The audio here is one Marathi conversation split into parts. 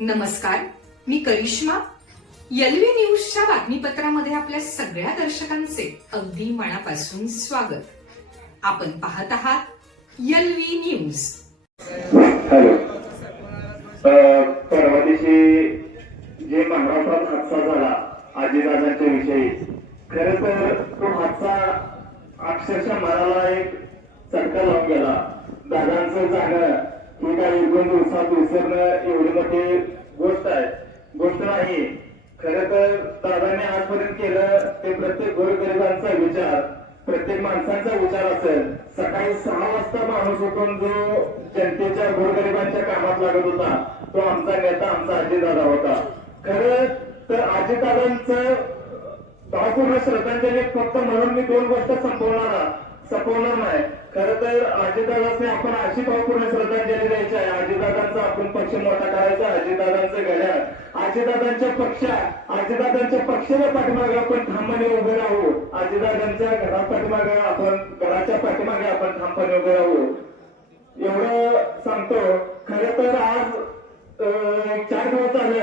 नमस्कार, मी करिश्मा. एलव्ही न्यूजच्या बातमीपत्रामध्ये आपल्या सगळ्या दर्शकांचे अगदी मनापासून स्वागत. आपण पाहत आहात एलव्ही न्यूज. हॅलो. परवा दिवशी जे महाराष्ट्रात हादसा झाला आजीदादांच्या विषयी, खरं तर तो हादसा अक्षरशः मनाला एक चटका लावून गेला. दादांचं जाणं ही काही 1-2 दिवसात विसरणं एवढी मोठी गोष्ट नाही. खरं तर दादांनी आजपर्यंत केलं ते प्रत्येक गोरगरिबांचा विचार, प्रत्येक माणसांचा विचार असेल. सकाळी 6 वाजता माणूस उठून जो जनतेच्या गोरगरिबांच्या कामात लागत होता तो आमचा नेता, आमचा अजितदादा होता. खरं तर अजितदादांचं भावपूर्ण श्रद्धांजली फक्त म्हणून मी 2 गोष्ट संपवणार नाही. खरं तर अजितदादांनी आपण अशी भावपूर्ण श्रद्धांजली द्यायची आहे. अजितदादांचा आपण पक्ष मोठा करायचा, अजितदादांचं घड्याळ, अजितदादांच्या पक्षाच्या पाठीमागे आपण ठामपणे उभे राहू. अजितदादांच्या घराच्या पाठीमागे आपण ठामपणे उभे राहू, एवढं सांगतो. खरं तर आज 4 दिवस झालं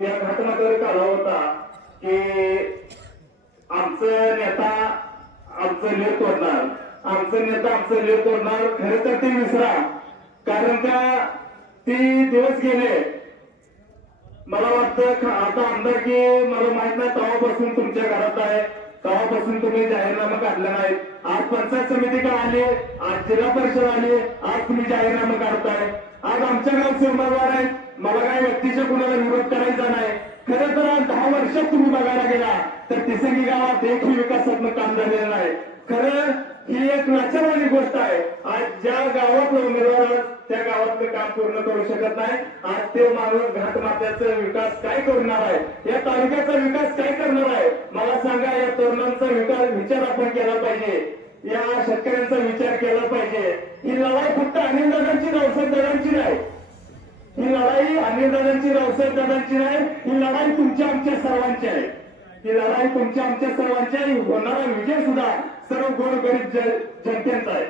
या घातमातेवर काला होता की आमचं नेता आमचं लेर तोडणार, खरं तर ते विसरा. कारण का ती दिवस गेले. मला वाटतं आता आमदारकी मला माहित नाही तेव्हापासून तुमच्या घरात आहे, तेव्हापासून तुम्ही जाहीरनामा काढला नाही. आज पंचायत समिती का आली, आज जिल्हा परिषद आली, आज तुम्ही जाहीरनामा काढताय. आज आमच्या गावचे उमेदवार आहेत. मला काय व्यक्तीच्या कुणाला विरोध करायचा नाही. खरं तर आज 10 वर्षात तुम्ही बघायला गेला तर तिसंगी गावात एकही विकासात्मक काम झालेलं नाही. खरं ही एक लाचारवाणी गोष्ट आहे. आज ज्या गावातला उमेदवार त्या गावातलं काम पूर्ण करू शकत नाही, आज ते माणूस घाटमात्याचा विकास काय करणार आहे, या तालुक्याचा विकास काय करणार आहे. मला सांगा, या तरुणांचा विचार आपण केला पाहिजे, या शेतकऱ्यांचा विचार केला पाहिजे. ही लढाई फक्त अनिलदादांची, रावसाहेबदादांची नाही. ही लढाई अनिलदादांची, रावसाहेबदादांची नाही. ही लढाई तुमच्या आमच्या सर्वांची आहे. ही लढाई तुमच्या आमच्या सर्वांची आहे. होणारा विजय सुद्धा सर्व गोरगरीब जनतेचा आहे.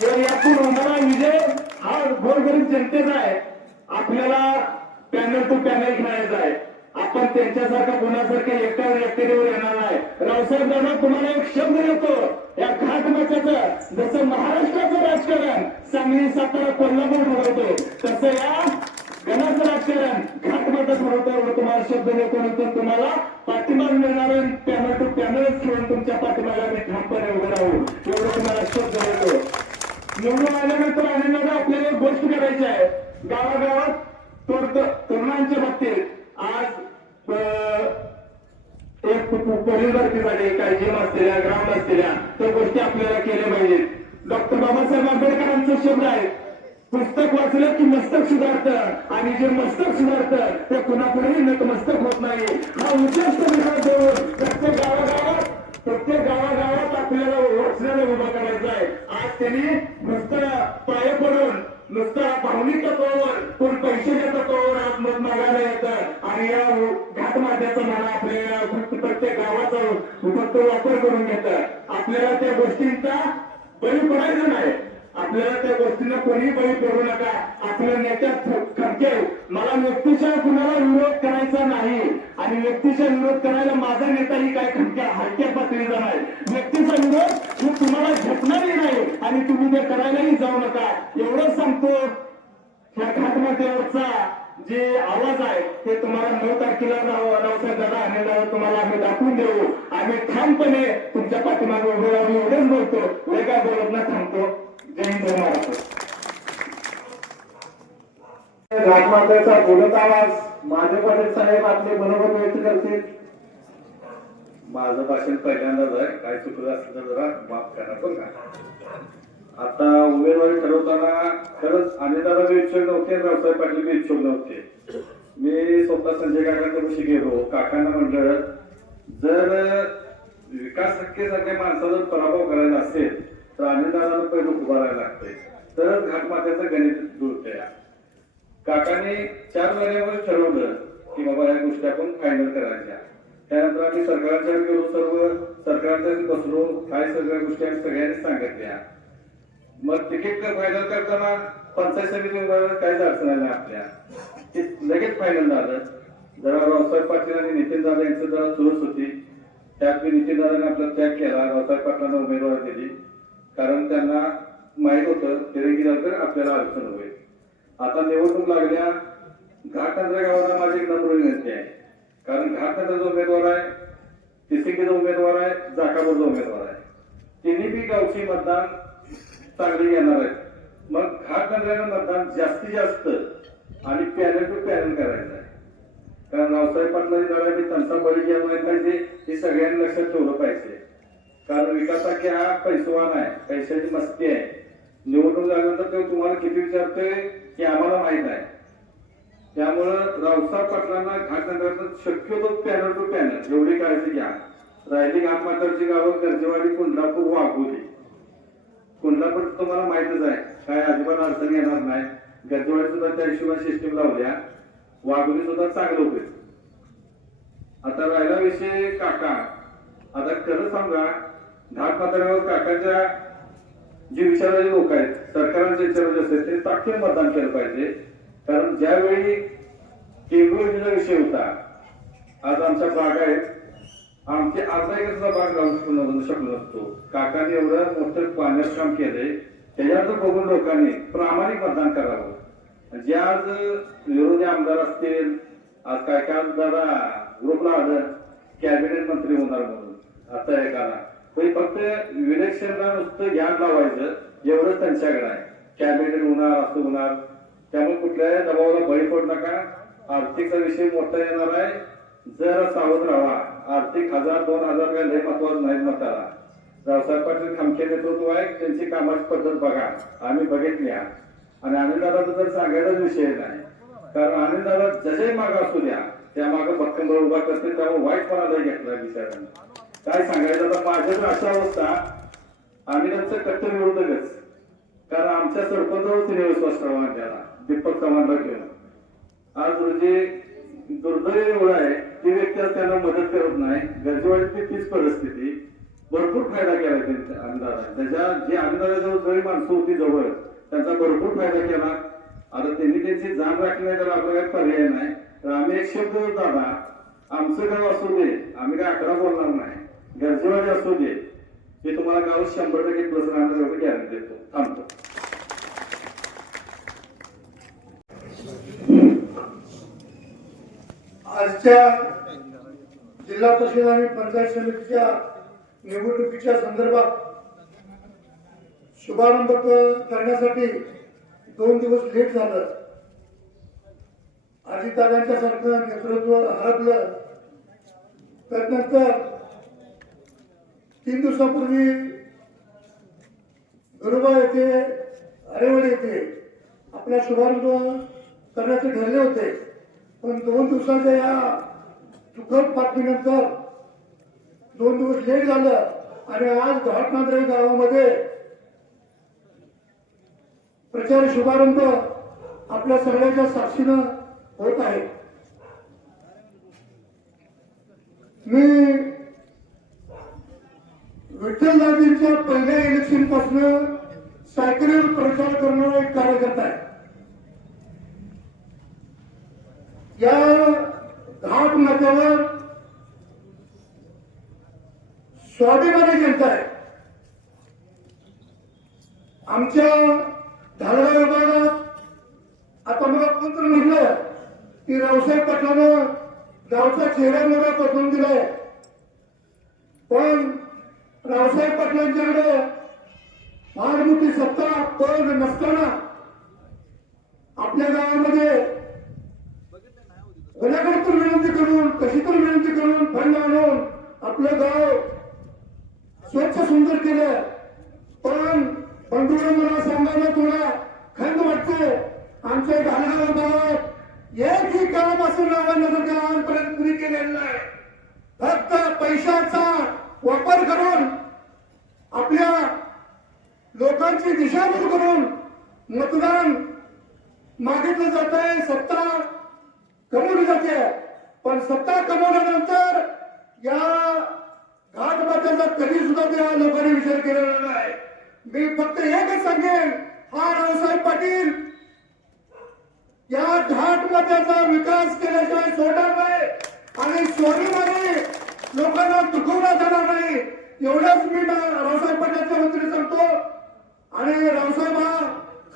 तर यातून होणारा विजय हा गोरगरीब जनतेचा आहे. आपल्याला पॅनल टू पॅनल खेळायचा आहे. आपण त्यांच्यासारखं कोणासारखं एका व्यक्तीवर येणार नाही. रावसाहेब दादा, तुम्हाला एक शब्द देतो, या घाटमात्याचं जसं महाराष्ट्राचं राजकारण सांगली, सातारा, कोल्हापूर ठरवतो, तसं या गणाचं राजकारण घाटमात्यात ठरवतो. तुम्हाला शब्द देतो, नंतर तुम्हाला पाठिंबा मिळणार. पॅनल टू पॅनलच खेळून तुमच्या पाठीमागे आम्ही ठामपणे उभे राहू, एवढं तुम्हाला शब्द देतो. निवडून आल्यानंतर आनंदाने आपल्याला एक गोष्ट करायची आहे. गावागावात तरुणांच्या बाबतीत आज एक पोलीस भरतीसाठी काही जिम असलेल्या, ग्राउंड असलेल्या त्या गोष्टी आपल्याला केल्या पाहिजेत. डॉक्टर बाबासाहेब आंबेडकरांचा शब्द आहे, पुस्तक वाचलं की मस्तक सुधारतं, आणि जे मस्तक सुधारतं ते कुणापुढेही नतमस्तक होत नाही. हा उद्देश विचार देऊन प्रत्येक गावागावात आपल्याला वाचण्याला उभा करायचा आहे. आज त्यांनी नुसतं पाय पडून, नुसतं भावनिक तत्वावर, कोण पैशाच्या तत्वावर आज मत मागायला येतं, आणि या घाटमात्याचा म्हणा आपल्या प्रत्येक गावाचा फक्त वापर करून घेतं. आपल्याला त्या गोष्टींचा बळी पडायचा नाही. आपल्याला त्या गोष्टींना कोणी बळी पडू नका. आपल्या नेत्यात खमके. मला व्यक्तीच्या कुणाला विरोध करायचा नाही, आणि व्यक्तीचा विरोध करायला माझा नेता ही काय खमक्या हलक्या पातळीचा नाही. व्यक्तीचा विरोध ही तुम्हाला झेपणारही नाही, आणि तुम्ही ते करायलाही जाऊ नका. एवढंच सांगतो. ह्या घाटमात्यावरचा जे आवाज आहे ते तुम्हाला 9 तारखेला रावसाहेब दादा आणि तुम्हाला आम्ही दाखवून देऊ. आम्ही ठामपणे तुमच्या पाठीमागे उभे राहून एवढंच बोलतो. हे काय बोलत ना थांबतो. जय हिंद, जय महाराष्ट्र. घाटमात्याचा बोलत आवाज माझे पाटील साहेब आपले मनोगत व्यक्त करतील. माझं भाषण पहिल्यांदाच आहे, काय चुकलं असलं तर जरा माफ करा. पण का आता उमेदवारी ठरवताना खरंच अनिलदादा बी इच्छुक नव्हते, रावसाहेब पाटील बी इच्छुक नव्हते. मी स्वतः संजय काकांकडे गेलो. काकांना म्हटलं, जर विकास हक्केसारख्या माणसाचा पराभव करायचा असेल तर अनिलदादाला पहिलं उभारायला लागतंय, तरच घाटमात्याचं गणित जुळतंय. काकाने 4 महिन्यावर ठरवलं की बाबा या गोष्टी आपण फायनल करायच्या. त्यानंतर आम्ही सरकारच्या गेलो, सर्व सरकारच्या बसलो, काय सगळ्या गोष्टी आम्ही सगळ्यांनी सांगितल्या. मग तिकीट फायनल करताना पंचायत समिती काहीच अडचण नाही आपल्या. लगेच फायनल झालं. जरा रावसाहेब पाटील आणि नितीन दादा यांचं जरा चोरस होती. त्यात मी नितीन दादाने आपला त्याग केला, रावसाहेब पाटलांना उमेदवारी दिली. कारण त्यांना माहित होतं तिरंगी झालं तर आपल्याला अडचण होईल. आता निवडणूक लागल्या. घाटनांद्रे गावाला माझी एक नम्र विनंती आहे. कारण घाटनांद्रेचा उमेदवार आहे, तिसिंगीचा उमेदवार आहे, जाकापूरचा उमेदवार आहे. तिन्ही बी गावची मतदान चांगली घेणार आहेत. मग घाटनांद्रेला मतदान जास्तीत जास्त आणि पॅनल टू पॅनल करायचं आहे. कारण रावसाहेब पाटलांची लढाई त्यांचा बळी गेला नाही पाहिजे, हे सगळ्यांनी लक्षात ठेवलं पाहिजे. कारण विकासाकी हा पैसवान आहे, पैशाची मस्ती आहे. निवडणूक झाल्यानंतर ते तुम्हाला किती विचारतोय की आम्हाला माहित आहे. त्यामुळं रावसाहेब पाटलांना घाटनांद्रेचं शक्यतो पॅनल टू पॅनल एवढी काळजी घ्या. राहिली घाटमाथ्यावरची गावं गर्जेवाडी, कुंडलापूर, वाघोली. कुंडलापूर तुम्हाला माहितच आहे, काय अजिबात अडचण येणार नाही. गर्जेवाडी सुद्धा त्या हिशोबाने सिस्टीम लावल्या. वाघोली सुद्धा चांगलं होते. आता राहिला विषय काका. आता खरं सांगा, घाट पातळीवर काकाच्या जे विचाराचे लोक आहेत, सरकारांचे विचाराचे असतात, ते ताकद मतदान केलं पाहिजे. कारण ज्यावेळी केंद्रीय विषय होता, आज आमच्या बाग आहेत, आमचे अर्धा एकरचा बाग लावू शकलो नसतो. काकाने एवढं मोठं पाण्याचं काम केलंय, त्याच्यावर बघून लोकांनी प्रामाणिक मतदान करावं. जे आज विरोधी आमदार असतील, आज काय काय जरा ग्रुपला आलं कॅबिनेट मंत्री होणार म्हणून, आता एकाला फक्त इलेक्शनला नुसतं ज्ञान लावायचं एवढंच त्यांच्याकडे आहे. कॅबिनेट होणार, असं होणार. त्यामुळे कुठल्याही दबावाला बळी पडू नका. आर्थिकचा विषय मोठा येणार आहे, जरा सावध राहा. आर्थिक 1000-2000 काय लय महत्वाचं नाही मताला. रावसाहेब पाटील खमके नेतृत्व आहे, त्यांची कामाची पद्धत बघा, आम्ही बघितली आहे. आणि आनंददादाचा तर सांगायचाच विषय नाही. कारण आनंददादा जसे माग असू द्या, त्या मागे भक्कम उभा करते. त्यामुळे वाईटपणा घेतला विचारांनी. काय सांगायचं आता, माझ्या तर अशा अवस्था, आम्ही त्यांचं कट्टर विरोधकच. कारण आमच्या सरपंचावर तिने विश्वास ठेवा त्याला, दीपक चव्हाणला घेऊन. आज रोजी दुर्दैव एवढं आहे, ती व्यक्ती आज त्यांना मदत करत नाही. गरजेवाडीची तीच परिस्थिती. भरपूर फायदा केला त्यांच्या अंदाजा. त्याच्या जे अंदाजाजवळ जरी माणसं होती जवळ, त्यांचा भरपूर फायदा केला. आता त्यांनी त्यांची जाण राखली नाही तर आपला काही पर्याय नाही. तर आम्ही एक शब्द दादा, आमचं गाव असू दे, आम्ही काय 11 बोलणार नाही. गरजेवाडी असू दे, ते तुम्हाला गाव 100% प्लस राहणार एवढी गॅरंटी देतो. थांबतो. आजच्या जिल्हा परिषद आणि पंचायत समितीच्या निवडणुकीच्या संदर्भात शुभारंभ करण्यासाठी 2 दिवस लेट झालं. अजितदादांच्या सारखं नेतृत्व हरपलं. त्यानंतर 3 दिवसापूर्वी गरुबा येथे, अरेवाडी येथे आपला शुभारंभ करण्याचे ठरले होते. पण 2 दिवसाच्या या दुःखद बातमीनंतर 2 दिवस लेट झालं आणि आज घाटनांद्रे गावामध्ये प्रचार शुभारंभ आपल्या सगळ्यांच्या साक्षीनं होत आहे. मी विठ्ठलदाजींच्या पहिल्या इलेक्शन पासून सायकलीवर प्रचार करणारा एक कार्यकर्ता आहे. या घाट नाक्यावर स्वाभिमानी जनता आहे. आमच्या धारवाड विभागात आता मला कोण तर म्हटलं की रावसाहेब पाटलानं गावचा चेहरा मोहरा बदलून दिलाय. पण रावसाहेब पाटलांच्याकडे फार मोठी सत्ता पद नसताना आपल्या गावामध्ये कोणाकडे तर विनंती करून, कशी तर विनंती करून फंड आणून आपलं गाव स्वच्छ सुंदर केलं. पण बंधूंना मला सांगायला थोडा खंत वाटते, आमच्या धारगाव गावात एकही काम असं नावानं गावांपर्यंत कुणी केलेलं नाही. फक्त पैशाचा वापर करून आपल्या लोकांची दिशाभूल करून मतदान मागितलं जात आहे. सत्ता कमवली जाते. पण सत्ता कमवल्यानंतर या घाटमाथ्याचा कधी सुद्धा त्या लोकांनी विचार केलेला नाही. मी फक्त एकच सांगेन, हा रावसाहेब पाटील या घाट घाटमाथ्याचा विकास केल्याशिवाय सोडणार नाही आणि चोरीमध्ये लोकांना दुखवला जाणार नाही एवढंच मी रावसाहेब पाटलांच्या वतीने सांगतो. आणि रावसाहेब हा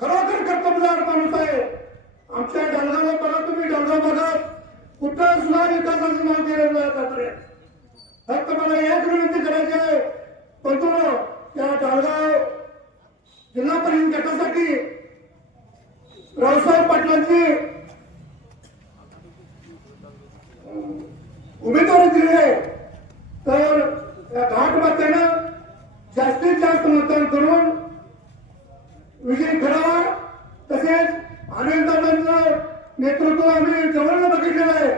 खरोखर कर्तव्यदार माणूस आहे. आमच्या डलगावला बघा तुम्ही, डलगाव भागात कुठं सुद्धा विकासाचं नाव दिलं जात नाही. फक्त मला एक विनंती करायची आहे, परंतु या डलगाव जिल्हा परिषद गटासाठी रावसाहेब पाटलांची उमेदवारी दिली आहे, तर या घाटमाथ्यानं जास्तीत जास्त मतदान करून विजय करावा. तसेच अनिल दादांचं नेतृत्व आम्ही जवळनं बघितलेलं आहे.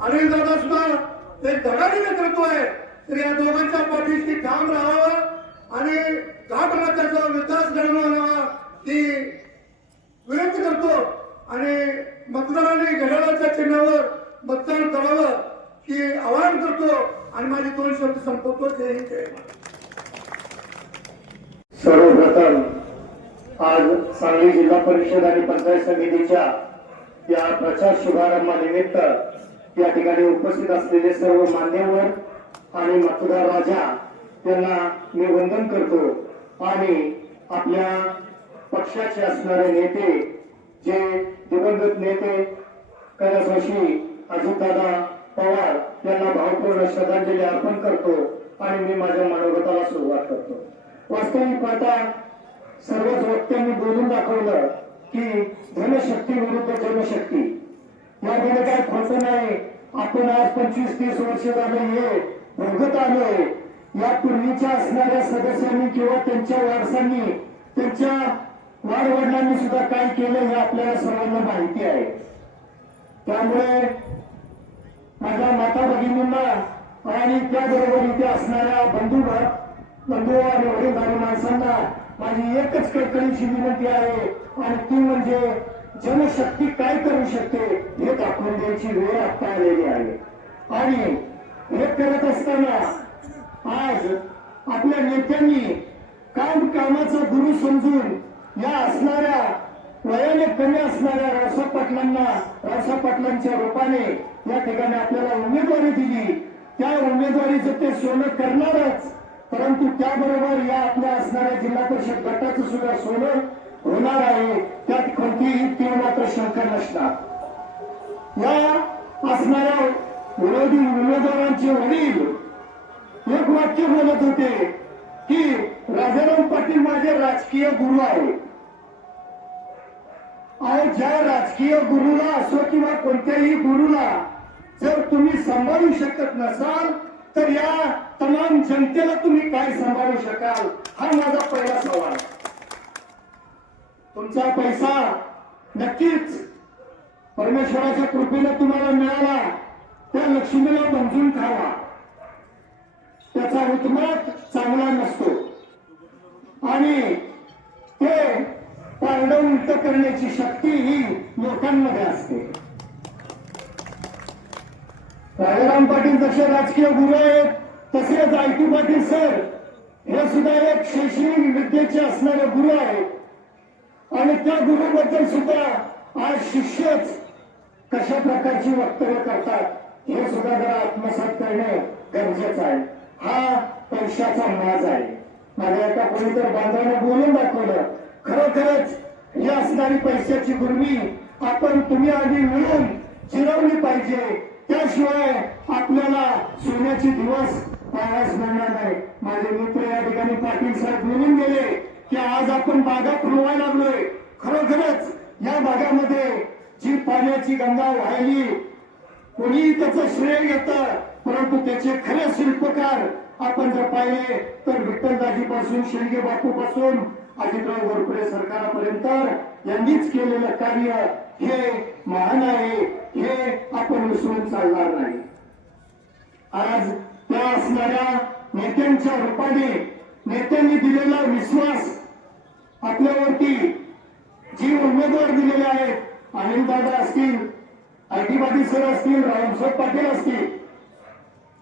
अनिल दादा सुद्धा एक धडाडी नेतृत्व आहे, तर या दोघांच्या पाठीशी ठाम राहावं आणि घाटमाथ्याचा विकास घडवून आणावा ही विनंती करतो. आणि मतदारांनी घड्याळाच्या चिन्हावर मतदान करावं ही आवाहन करतो आणि माझे 2 शब्द संपवतो. जय हिंद, जय महाराष्ट्र. सर्वप्रथम आज सांगली जिल्हा परिषद आणि पंचायत समितीच्या या प्रचार शुभारंभानिमित्त या ठिकाणी उपस्थित असलेले सर्व मान्यवर आणि मतदार राजा यांना मी वंदन करतो. आणि आपल्या पक्षाचे असणारे नेते, जे दिवंगत नेते कैलासवासी अजितदादा पवार यांना भावपूर्ण श्रद्धांजली अर्पण करतो आणि मी माझ्या मनोगताला सुरुवात करतो. वास्तविक पाहता सर्वच वक्त्यांनी बोलून दाखवलं की धनशक्ती विरुद्ध जनशक्ती. यामध्ये काय खोटं नाही. आपण आज 25-30 वर्ष झाले हे भोगत आलोय. या पूर्वीच्या असणाऱ्या सदस्यांनी किंवा त्यांच्या वारसांनी, त्यांच्या वाडवडिलांनी सुद्धा काय केलं हे आपल्याला सर्वांना माहिती आहे. त्यामुळे माझ्या माता भगिनींना आणि त्याबरोबर इथे असणाऱ्या बंधू आणि वडीलधारी माणसांना माझी एकच कळकळीची विनंती आहे, आणि ती म्हणजे जनशक्ती काय करू शकते हे दाखवून द्यायची वेळ आता आलेली आहे. आणि हे करत असताना आज आपल्या नेत्यांनी कामाचा गुरु समजून या असणाऱ्या वयाने कमी असणाऱ्या रावसाहेब पाटलांच्या रूपाने या ठिकाणी आपल्याला उमेदवारी दिली. त्या उमेदवारीचं ते सोनं करणारच, परंतु त्याबरोबर या आपल्या असणाऱ्या जिल्हा परिषद गटाचं सुद्धा सोनं होणार आहे. त्यात कोणतीही तीळ मात्र शंका नसणार. या असणाऱ्या विरोधी उमेदवारांचे वडील एक वाक्य बोलत होते की राजाराम पाटील माझे राजकीय गुरु आहे. अहो, ज्या राजकीय गुरुला असो किंवा कोणत्याही गुरुला जर तुम्ही सांभाळू शकत नसाल तर या तमाम जनतेला तुम्ही काय सांभाळू शकाल, हा माझा पहिला सवाल. तुमचा पैसा नक्कीच परमेश्वराच्या कृपेने तुम्हाला मिळाला, त्या लक्ष्मीला समजून खावा. त्याचा उत्मात चांगला नसतो आणि ते पारडं उलट करण्याची शक्ती ही लोकांमध्ये असते. राजाराम पाटील जसे राजकीय गुरु आहेत तसेच आयटी पाटील सर हे सुद्धा एक शैक्षणिक विद्येचे असणारे गुरु आहेत. आणि त्या गुरुबद्दल सुद्धा आज शिष्यच कशा प्रकारची वक्तव्य करतात हे सुद्धा जरा आत्मसात करणे गरजेचं आहे. हा पैशाचा नाज आहे. माझ्या एका कोणीतर बांधवाने बोलून दाखवलं, खरोखरच ही असणारी पैशाची गुरमी आपण तुम्ही आधी मिळून जिरवली पाहिजे, त्याशिवाय आपल्याला सोन्याचे दिवस पाहायला मिळणार नाही. माझे मित्र या ठिकाणी पाटील साहेब बोलून गेले की आज आपण बागा फुलवायला लागलोय. खरोखरच या भागामध्ये जी पाण्याची गंगा वाहिली कोणीही त्याचं श्रेय घेतं, परंतु त्याचे खरे शिल्पकार आपण जर पाहिले तर विठ्ठलदाजी पासून शेळगे बापू पासून अजितराव घोरपडे सरकारापर्यंत यांनीच केलेलं कार्य हे महान आहे. हे आपण विसरून चालणार नाही. आज त्या असणाऱ्या नेत्यांच्या रूपाने नेत्यांनी दिलेला विश्वास आपल्यावरती जी उमेदवार दिलेले आहेत, अनिलदादा असतील, आयटी पाटील सर असतील, रावसाहेब पाटील असतील,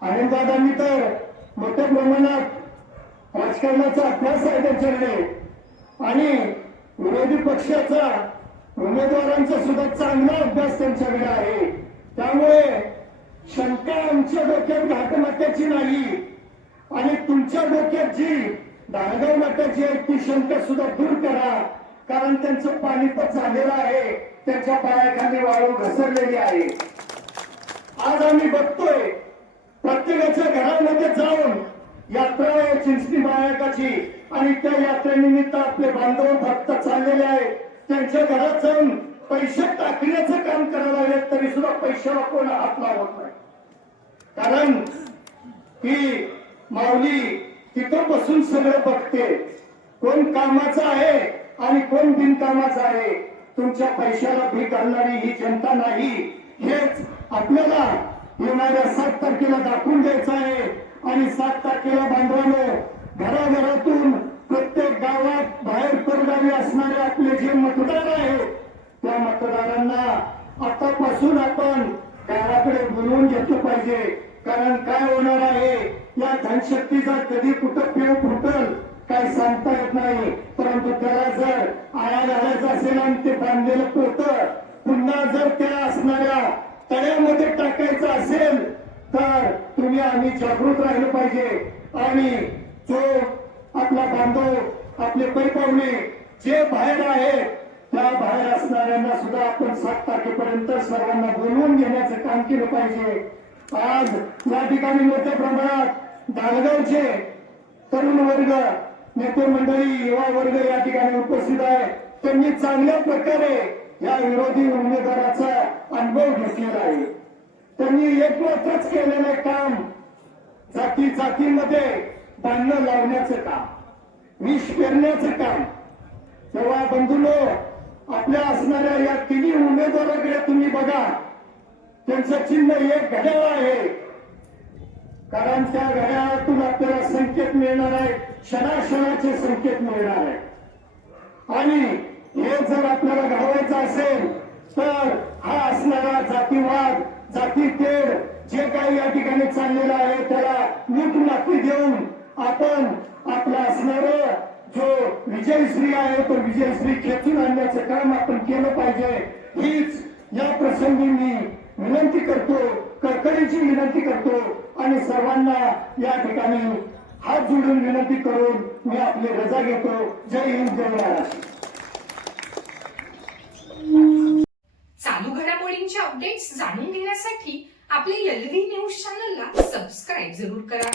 अनिलदादांनी तर मोठ्या प्रमाणात राजकारणाचा अभ्यास आहे त्यांच्याकडे आणि विरोधी पक्षाचा उमेदवारांचा सुद्धा चांगला अभ्यास त्यांच्याकडे आहे. त्यामुळे शंका आमच्या डोक्यात घाटमात्याची नाही आणि तुमच्या डोक्यात जी धारगाव मात्याची आहे ती शंका सुद्धा दूर करा. कारण त्यांचं पाणीपत झालेलं आहे, त्यांच्या पायाखाली वाळू घसरलेली आहे. आज आम्ही बघतोय प्रत्येकाच्या घरामध्ये जाऊन यात्रा आहे चिंचणी बाळकाची आणि त्या यात्रेनिमित्त आपले बांधव भक्त चाललेले आहेत. त्यांच्या घरात जाऊन पैसे टाकण्याचं काम करायला लागले तरी सुद्धा पैशाला कोण हात लावत नाही. कारण ती माऊली तिथं बसून सगळं बघते, कोण कामाचं आहे आणि कोण बिनकामाचं आहे. तुमच्या पैशाला भी करणारी ही जनता नाही, हेच आपल्याला येणाऱ्या 7 तारखेला दाखवून द्यायचं आहे. आणि 7 तारखेला बांधवांनो, घराघरातून प्रत्येक गावात बाहेर परगावी असणारे आपले जे मतदार आहेत त्या मतदारांना आतापासून आपण गावाकडे बोलवून घेतलं पाहिजे. कारण काय होणार आहे, या धनशक्तीचा कधी कुठं पेव फुटल काय सांगता येत नाही. परंतु त्याला जर आळा घालायचा असेल आणि ते बांधलेलं पोतं पुन्हा जर त्या असणाऱ्या तळ्यामध्ये टाकायचं असेल तर तुम्ही आम्ही जागृत राहिलं पाहिजे. आणि जो आपला बांधव, आपले पैपावणे जे बाहेर आहेत त्या बाहेर असणाऱ्यांना सुद्धा आपण 7 तारखेपर्यंत सर्वांना बोलवून घेण्याचं काम केलं पाहिजे. आज या ठिकाणी मोठ्या प्रमाणात धारगावचे तरुण वर्ग, नेते मंडळी, युवा वर्ग या ठिकाणी उपस्थित आहे. त्यांनी चांगल्या प्रकारे या विरोधी उमेदवाराचा अनुभव घेतलेला आहे. त्यांनी एकमात्रच केलेलं काम जाती जातीमध्ये बांधणं लावण्याचं काम, विष पेरण्याचं काम. तेव्हा बंधूंनो, आपल्या असणाऱ्या या तिन्ही उमेदवाराकडे तुम्ही बघा, त्यांचं चिन्ह एक घड्याळ आहे. कारण त्या घड्याळातून आपल्याला संकेत मिळणार आहे, क्षणाक्षणाचे संकेत मिळणार आहे. आणि हे जर आपल्याला घडवायचं असेल तर हा असणारा जातीवाद, जातीतेढ जे काही या ठिकाणी चाललेलं आहे त्याला मूठ माती देऊन आपण आपला असणार जो विजयश्री आहे तो विजयश्री खेचून आणण्याचं काम आपण केलं पाहिजे. हीच या प्रसंगी मी विनंती करतो, कळकळीची विनंती करतो आणि सर्वांना या ठिकाणी हात जोडून विनंती करून मी आपली रजा घेतो. जय हिंद, जय महाराष्ट्र. चालू घडामोडींचे अपडेट्स जाणून घेण्यासाठी आपल्या एलव्ही न्यूज चॅनलला सबस्क्राईब जरूर करा,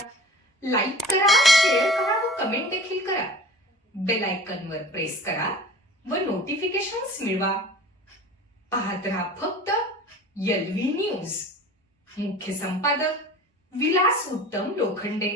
लाईक करा, शेअर करा व कमेंट देखील करा. बेल आयकॉनवर प्रेस करा व नोटिफिकेशन्स मिळवा. पाहत रहा फक्त एलव्ही न्यूज. मुख्य संपादक विलास उत्तम लोखंडे.